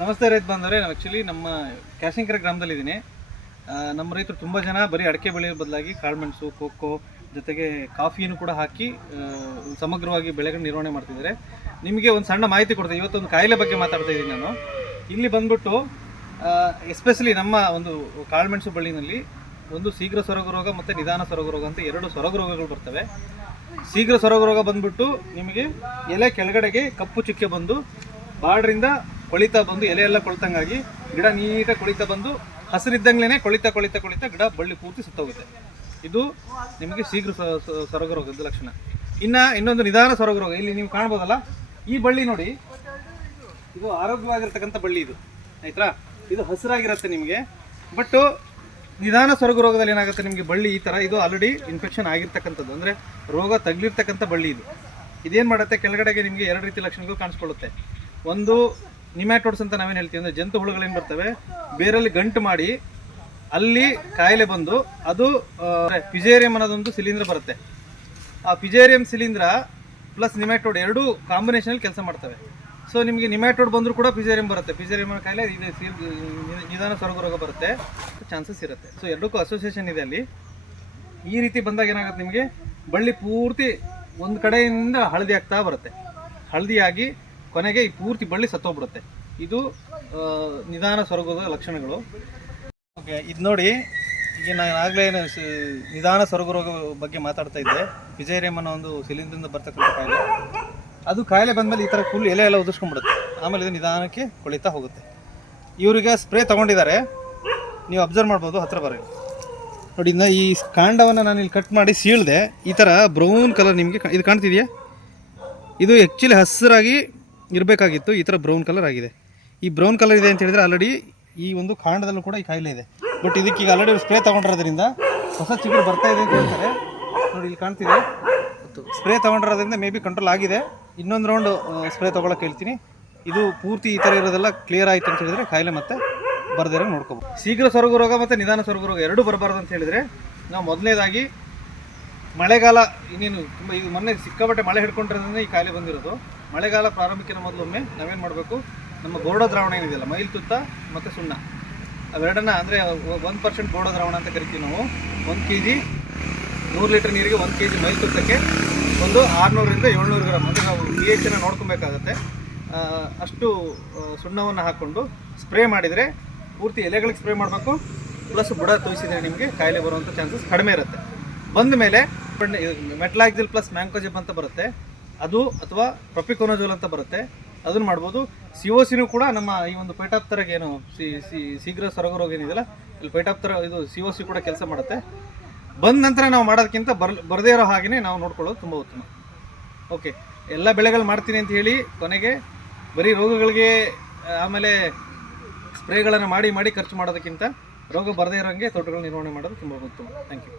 ನಮಸ್ತೆ ರೈತ ಬಂದರೆ ನಾವು ಆ್ಯಕ್ಚುಲಿ ನಮ್ಮ ಕ್ಯಾಶಂಕರ ಗ್ರಾಮದಲ್ಲಿದ್ದೀನಿ. ನಮ್ಮ ರೈತರು ತುಂಬ ಜನ ಬರೀ ಅಡಿಕೆ ಬೆಳೆಯೋ ಬದಲಾಗಿ ಕಾಳುಮೆಣಸು ಕೊಕ್ಕೋ ಜೊತೆಗೆ ಕಾಫಿಯನ್ನು ಕೂಡ ಹಾಕಿ ಸಮಗ್ರವಾಗಿ ಬೆಳೆಗಳನ್ನ ನಿರ್ವಹಣೆ ಮಾಡ್ತಿದ್ದಾರೆ. ನಿಮಗೆ ಒಂದು ಸಣ್ಣ ಮಾಹಿತಿ ಕೊಡ್ತೀನಿ. ಇವತ್ತೊಂದು ಕಾಯಿಲೆ ಬಗ್ಗೆ ಮಾತಾಡ್ತಾ ಇದ್ದೀನಿ ನಾನು. ಇಲ್ಲಿ ಬಂದ್ಬಿಟ್ಟು ಎಸ್ಪೆಷಲಿ ನಮ್ಮ ಒಂದು ಕಾಳುಮೆಣಸು ಬಳ್ಳಿನಲ್ಲಿ ಒಂದು ಶೀಘ್ರ ಸೊರಗ ರೋಗ ಮತ್ತು ನಿಧಾನ ಸೊರಗ ರೋಗ ಅಂತ ಎರಡು ಸೊರಗ ರೋಗಗಳು ಬರ್ತವೆ. ಶೀಘ್ರ ಸೊರಗ ರೋಗ ಬಂದ್ಬಿಟ್ಟು ನಿಮಗೆ ಎಲೆ ಕೆಳಗಡೆಗೆ ಕಪ್ಪು ಚುಕ್ಕೆ ಬಂದು ಬಾರ್ಡ್ರಿಂದ ಕೊಳಿತಾ ಬಂದು ಎಲೆ ಎಲ್ಲ ಕೊಳ್ತಂಗಾಗಿ ಗಿಡ ನೀಟಾಗಿ ಕೊಳಿತಾ ಬಂದು ಹಸಿರಿದ್ದಂಗ್ಲೇ ಕೊಳಿತಾ ಕೊಳಿತಾ ಕೊಳಿತಾ ಗಿಡ ಬಳ್ಳಿ ಪೂರ್ತಿ ಸುತ್ತೋಗುತ್ತೆ. ಇದು ನಿಮಗೆ ಶೀಘ್ರ ಸೊರಗ ರೋಗದ ಲಕ್ಷಣ. ಇನ್ನು ಇನ್ನೊಂದು ನಿಧಾನ ಸೊರಗ ರೋಗ ಇಲ್ಲಿ ನೀವು ಕಾಣ್ಬೋದಲ್ಲ, ಈ ಬಳ್ಳಿ ನೋಡಿ. ಇದು ಆರೋಗ್ಯವಾಗಿರ್ತಕ್ಕಂಥ ಬಳ್ಳಿ ಇದು. ಆಯ್ತಾ? ಇದು ಹಸಿರಾಗಿರುತ್ತೆ ನಿಮಗೆ. ಬಟ್ ನಿಧಾನ ಸೊರಗ ರೋಗದಲ್ಲಿ ಏನಾಗುತ್ತೆ ನಿಮಗೆ ಬಳ್ಳಿ ಈ ಥರ ಇದು ಆಲ್ರೆಡಿ ಇನ್ಫೆಕ್ಷನ್ ಆಗಿರ್ತಕ್ಕಂಥದ್ದು. ಅಂದರೆ ರೋಗ ತಗ್ಲಿರ್ತಕ್ಕಂಥ ಬಳ್ಳಿ ಇದು. ಇದೇನು ಮಾಡುತ್ತೆ? ಕೆಳಗಡೆಗೆ ನಿಮಗೆ ಎರಡು ರೀತಿ ಲಕ್ಷಣಗಳು ಕಾಣಿಸ್ಕೊಳ್ಳುತ್ತೆ. ಒಂದು ನಿಮ್ಯಾಟೋಡ್ಸ್ ಅಂತ ನಾವೇನು ಹೇಳ್ತೀವಿ ಅಂದರೆ ಜಂತು ಹುಳುಗಳೇನು ಬರ್ತವೆ? ಬೇರಲ್ಲಿ ಗಂಟು ಮಾಡಿ ಅಲ್ಲಿ ಕಾಯಿಲೆ ಬಂದು ಅದು ಪಿಜೇರಿಯಂ ಅನ್ನೋದೊಂದು ಸಿಲಿಂಡ್ರ್ ಬರುತ್ತೆ. ಆ ಪಿಜೇರಿಯಂ ಸಿಲಿಂದ್ರ ಪ್ಲಸ್ ನಿಮ್ಯಾಟೋಡ್ ಎರಡೂ ಕಾಂಬಿನೇಷನಲ್ಲಿ ಕೆಲಸ ಮಾಡ್ತವೆ. ಸೊ ನಿಮಗೆ ನಿಮ್ಯಾಟೋಡ್ ಬಂದರೂ ಕೂಡ ಪಿಜೇರಿಯಂ ಬರುತ್ತೆ. ಪಿಜೇರಿಯಂ ಕಾಯಿಲೆ ನಿಧಾನ ಸ್ವರ್ಗ ರೋಗ ಬರುತ್ತೆ. ಚಾನ್ಸಸ್ ಇರುತ್ತೆ. ಸೊ ಎರಡಕ್ಕೂ ಅಸೋಸಿಯೇಷನ್ ಇದೆ ಅಲ್ಲಿ. ಈ ರೀತಿ ಬಂದಾಗ ಏನಾಗುತ್ತೆ ನಿಮಗೆ? ಬಳ್ಳಿ ಪೂರ್ತಿ ಒಂದು ಕಡೆಯಿಂದ ಹಳದಿ ಆಗ್ತಾ ಬರುತ್ತೆ. ಹಳದಿಯಾಗಿ ಕೊನೆಗೆ ಈ ಪೂರ್ತಿ ಬಳ್ಳಿ ಸತ್ತೋಗ್ಬಿಡುತ್ತೆ. ಇದು ನಿಧಾನ ಸ್ವರ್ಗದ ಲಕ್ಷಣಗಳು. ಓಕೆ, ಇದು ನೋಡಿ, ಈಗ ನಾನು ಆಗಲೇ ನಿಧಾನ ಸ್ವರ್ಗ ರೋಗ ಬಗ್ಗೆ ಮಾತಾಡ್ತಾ ಇದ್ದೆ. ವಿಜಯರೇಮ್ ಅನ್ನೋ ಒಂದು ಸಿಲಿಂಡ್ರಿಂದ ಬರ್ತಕ್ಕಂಥ ಕಾಯಿಲೆ. ಅದು ಕಾಯಿಲೆ ಬಂದಮೇಲೆ ಈ ಥರ ಫುಲ್ ಎಲೆ ಎಲ್ಲ ಉದುರ್ಸ್ಕೊಂಡ್ಬಿಡುತ್ತೆ. ಆಮೇಲೆ ಇದು ನಿಧಾನಕ್ಕೆ ಕೊಳಿತಾ ಹೋಗುತ್ತೆ. ಇವರಿಗೆ ಸ್ಪ್ರೇ ತೊಗೊಂಡಿದ್ದಾರೆ. ನೀವು ಅಬ್ಸರ್ವ್ ಮಾಡ್ಬೋದು, ಹತ್ರ ಬರೀ ನೋಡಿ, ಇನ್ನು ಈ ಕಾಂಡವನ್ನು ನಾನು ಇಲ್ಲಿ ಕಟ್ ಮಾಡಿ ಸೀಳ್ದೆ. ಈ ಥರ ಬ್ರೌನ್ ಕಲರ್ ನಿಮಗೆ ಇದು ಕಾಣ್ತಿದೆಯಾ? ಇದು ಆ್ಯಕ್ಚುಲಿ ಹಸಿರಾಗಿ ಇರಬೇಕಾಗಿತ್ತು. ಈ ಥರ ಬ್ರೌನ್ ಕಲರ್ ಆಗಿದೆ. ಈ ಬ್ರೌನ್ ಕಲರ್ ಇದೆ ಅಂತ ಹೇಳಿದರೆ ಆಲ್ರೆಡಿ ಈ ಒಂದು ಕಾಂಡದಲ್ಲೂ ಕೂಡ ಈ ಕಾಯಿಲೆ ಇದೆ. ಬಟ್ ಇದಕ್ಕೆ ಈಗ ಆಲ್ರೆಡಿ ಸ್ಪ್ರೇ ತೊಗೊಂಡಿರೋದ್ರಿಂದ ಹೊಸ ಚಿಗುರು ಬರ್ತಾ ಇದೆ ಅಂತ ಹೇಳ್ತಾರೆ. ನೋಡಿ, ಇಲ್ಲಿ ಕಾಣ್ತಿದೆ. ಸ್ಪ್ರೇ ತೊಗೊಂಡಿರೋದ್ರಿಂದ ಮೇ ಬಿ ಕಂಟ್ರೋಲ್ ಆಗಿದೆ. ಇನ್ನೊಂದು ರೌಂಡ್ ಸ್ಪ್ರೇ ತೊಗೊಳಕ್ಕೆ ಹೇಳ್ತೀನಿ. ಇದು ಪೂರ್ತಿ ಈ ಥರ ಇರೋದೆಲ್ಲ ಕ್ಲಿಯರ್ ಆಯಿತು ಅಂತ ಹೇಳಿದ್ರೆ ಕಾಯಿಲೆ ಮತ್ತೆ ಬರ್ದಿರೋ ನೋಡ್ಕೋಬೋದು. ಶೀಘ್ರ ಸ್ವರ್ಗ ರೋಗ ಮತ್ತು ನಿಧಾನ ಸ್ವರ್ಗ ರೋಗ ಎರಡೂ ಬರಬಾರ್ದು ಅಂತ ಹೇಳಿದರೆ ನಾವು ಮೊದಲನೇದಾಗಿ ಮಳೆಗಾಲ ಇನ್ನೇನು ತುಂಬ ಈಗ ಮೊನ್ನೆ ಸಿಕ್ಕಾಪಟ್ಟೆ ಮಳೆ ಹಿಡ್ಕೊಂಡಿರೋದ್ರಿಂದ ಈ ಕಾಯಿಲೆ ಬಂದಿರೋದು. ಮಳೆಗಾಲ ಪ್ರಾರಂಭಕ್ಕಿಂತ ಮೊದಲೊಮ್ಮೆ ನಾವೇನು ಮಾಡಬೇಕು? ನಮ್ಮ ಬೋರ್ಡೋ ದ್ರಾವಣ ಏನಿದೆಯಲ್ಲ, ಮೈಲ್ ತುತ್ತ ಮತ್ತು ಸುಣ್ಣ. ಅವೆರಡನ್ನ ಅಂದರೆ ಒಂದು ಪರ್ಸೆಂಟ್ ಬೋರ್ಡೋ ದ್ರಾವಣ ಅಂತ ಕರಿತೀವಿ ನಾವು. ಒಂದು ಕೆ ಜಿ ನೂರು ಲೀಟರ್ ನೀರಿಗೆ ಒಂದು ಕೆ ಜಿ ಮೈಲ್ ತುತ್ತಕ್ಕೆ ಒಂದು ಆರುನೂರರಿಂದ ಏಳ್ನೂರು ಗ್ರಾಮ್ ಅಂದರೆ ನಾವು ಪಿ ಎಚನ್ನು ನೋಡ್ಕೊಬೇಕಾಗತ್ತೆ. ಅಷ್ಟು ಸುಣ್ಣವನ್ನು ಹಾಕ್ಕೊಂಡು ಸ್ಪ್ರೇ ಮಾಡಿದರೆ ಪೂರ್ತಿ ಎಲೆಗಳಿಗೆ ಸ್ಪ್ರೇ ಮಾಡಬೇಕು. ಪ್ಲಸ್ ಬುಡ ತೋರಿಸಿದರೆ ನಿಮಗೆ ಕಾಯಿಲೆ ಬರುವಂಥ ಚಾನ್ಸಸ್ ಕಡಿಮೆ ಇರುತ್ತೆ. ಬಂದ ಮೇಲೆ ಮೆಟ್ಲಾಕ್ಸಿಲ್ ಪ್ಲಸ್ ಮ್ಯಾಂಕೋಜಿಪ್ ಅಂತ ಬರುತ್ತೆ. ಅದು ಅಥವಾ ಪ್ರೊಪಿಕೋನಜೋಲ್ ಅಂತ ಬರುತ್ತೆ. ಅದನ್ನು ಮಾಡ್ಬೋದು. ಸಿ ಓ ಸಿನೂ ಕೂಡ ನಮ್ಮ ಈ ಒಂದು ಪೈಟಾಪ್ತರಗೆ ಏನು, ಸಿ ಸಿ, ಶೀಘ್ರ ಸೊರಗ ರೋಗ ಏನಿದೆಯಲ್ಲ ಇಲ್ಲಿ ಪೈಟಾಪ್ತರ ಇದು ಸಿ ಒ ಸಿ ಕೂಡ ಕೆಲಸ ಮಾಡುತ್ತೆ. ಬಂದ ನಂತರ ನಾವು ಮಾಡೋದಕ್ಕಿಂತ ಬರ್ ಬರದೇ ಇರೋ ಹಾಗೆಯೇ ನಾವು ನೋಡ್ಕೊಳ್ಳೋದು ತುಂಬ ಉತ್ತಮ. ಓಕೆ, ಎಲ್ಲ ಬೆಳೆಗಳು ಮಾಡ್ತೀನಿ ಅಂತ ಹೇಳಿ ಕೊನೆಗೆ ಬರೀ ರೋಗಗಳಿಗೆ, ಆಮೇಲೆ ಸ್ಪ್ರೇಗಳನ್ನು ಮಾಡಿ ಮಾಡಿ ಖರ್ಚು ಮಾಡೋದಕ್ಕಿಂತ ರೋಗ ಬರದೇ ಇರೋಂಗೆ ತೋಟಗಳ ನಿರ್ವಹಣೆ ಮಾಡೋದು ತುಂಬ ಉತ್ತಮ. Thank you